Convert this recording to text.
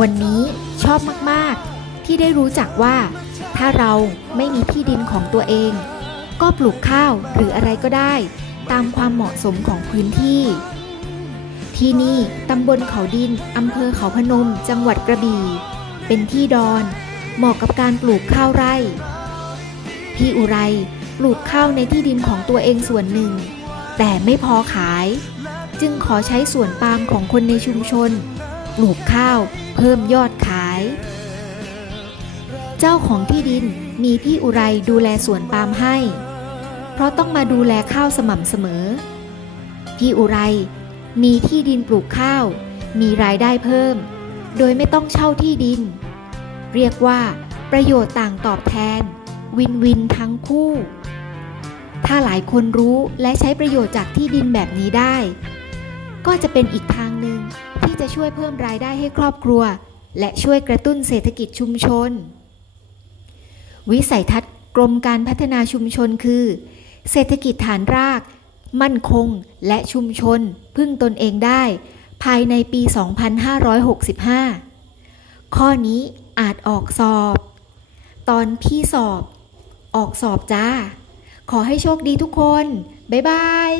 วันนี้ชอบมากๆ ที่ได้รู้จักว่า ถ้าเราไม่มีที่ดินของตัวเอง ก็ปลูกข้าวหรืออะไรก็ได้ ตามความเหมาะสมของพื้นที่ ที่นี่ตำบลเขาดินอำเภอเขาพนม จังหวัดกระบี่ เป็นที่ดอน เหมาะกับการปลูกข้าวไร่ พี่อุไรปลูกข้าวในที่ดินของตัวเองส่วนหนึ่ง แต่ไม่พอขาย จึงขอใช้สวนปาล์มของคนในชุมชน ปลูกข้าว เพิ่มยอดขาย เจ้าของที่ดินมีพี่อุไรดูแลสวนปาล์มให้ เพราะต้องมาดูแลข้าวสม่ำเสมอ พี่อุไรมีที่ดินปลูกข้าว มีรายได้เพิ่ม โดยไม่ต้องเช่าที่ดิน เรียกว่า ประโยชน์ต่างตอบแทน วินวินทั้งคู่ ถ้าหลายคนรู้และใช้ประโยชน์จากที่ดินแบบนี้ได้ ก็จะเป็นอีกทางหนึ่งที่จะช่วยเพิ่มรายได้ให้ครอบครัว และช่วยกระตุ้นเศรษฐกิจชุมชน วิสัยทัศน์กรมการพัฒนาชุมชนคือ เศรษฐกิจฐานราก มั่นคง และชุมชน พึ่งตนเองได้ ภายในปี 2565 ข้อนี้อาจออกสอบ ตอนพี่สอบ ออกสอบจ้า ขอให้โชคดีทุกคน บ๊ายบาย